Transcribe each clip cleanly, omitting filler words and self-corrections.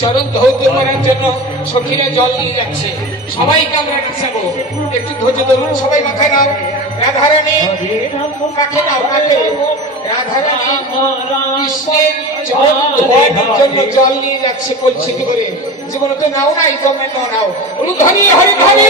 চরণ ধৌত করার জন্য সখীরা জল নিয়ে যাচ্ছে। সবাইকে আমরা নাচাবো, একটু ধৈর্য ধরুন। সবাই মাথায় নাও। রাধারানী কাকে নাও? কাকে? রাধারানী কৃষ্ণের চরণ ধোয়ার জন্য জল নিয়ে যাচ্ছে কলসিতে করে। জীবনে তো নাও নাই, তোমরা নাও। হরি হরি হরি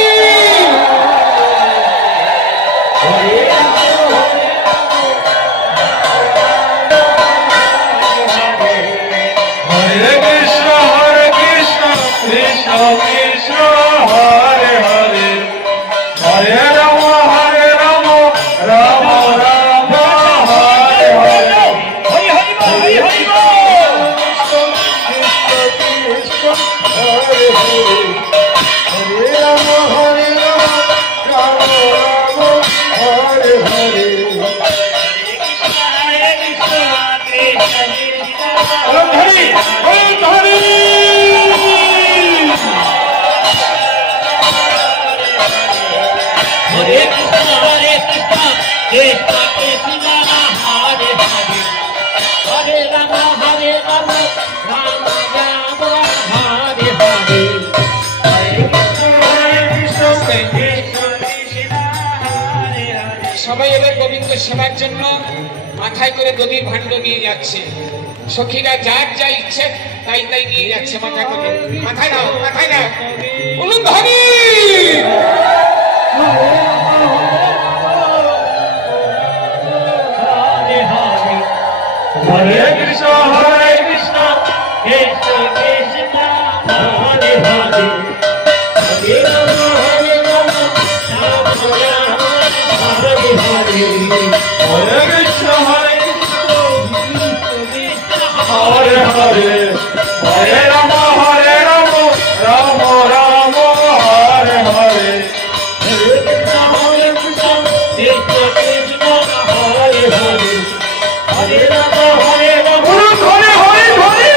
সবাই এবার গোবিন্দ সেবার জন্য মাথায় করে দধির ভাণ্ড নিয়ে যাচ্ছে। সখীরা যার যা ইচ্ছে তাই তাই নিয়ে যাচ্ছে মাথা করে। মাথায় নাও, মাথায় নাও। বলুন ধরি হরে কৃষ্ণ হরে কৃষ্ণ কৃষ্ণ কৃষ্ণ হরে হরে হরে রাম হরে রাম রাম রাম হরে হরে হরে কৃষ্ণ হরে কৃষ্ণ কৃষ্ণ হরে হরে হরে রাম রাম রাম হরে হরে হরে কৃষ্ণ হরে কৃষ্ণ কৃষ্ণ কৃষ্ণ হরে হরে হরে রাম হরে রাম হরে হরে হরে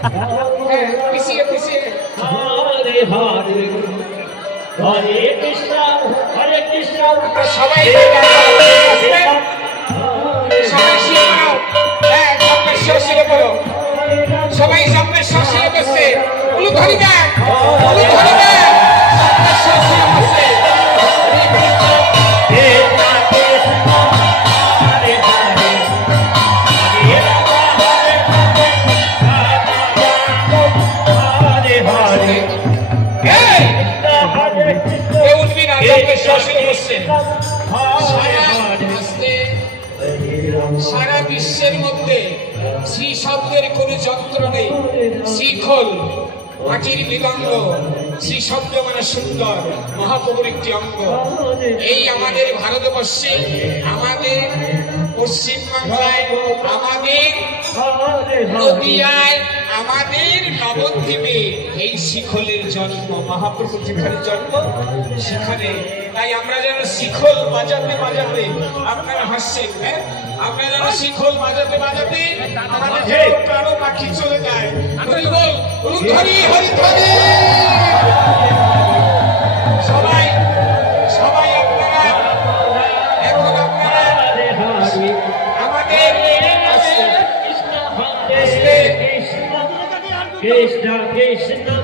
হ্যাঁ, পিছিয়ে পিছিয়ে হরে হরে হরে কৃষ্ণ হরে কৃষ্ণ সবাই সবাই শিরে পড়ো। হ্যাঁ, জম্বেশ্বর শিরে পড়ো। সবাই জম্বেশ্বর শিরে বসছে। উলুধ্বনি দেন, উলুধ্বনি দেন। জম্বেশ্বর শিরে বসছে। সারা বিশ্বের মধ্যে শ্রী শব্দের কোন যন্ত্র নেই। শ্রীখোল মাটির মৃদঙ্গ, শ্রী শব্দ মানে সুন্দর, মহাপ্রভুর একটি অঙ্গ। এই আমাদের ভারতবর্ষে, আমাদের পশ্চিমবাংলায়, আমাদের নদিয়ায়, আমাদের নবদ্বীপে এই শিখলের জন্ম। মহাপ্রভু যেখানে জন্ম সেখানে। তাই আমরা যেন শিখল বাজাতে বাজাতে, আপনারা হাসছেন, হ্যাঁ, আমরা যেন শিখল বাজাতে বাজাতে আমাদের যেন প্রাণ পাখি চলে যায়। হরি বল, হরি হরি হরি। সবাই সবাই আপনারা এখন আপনারা আমাদের Krishna Krishna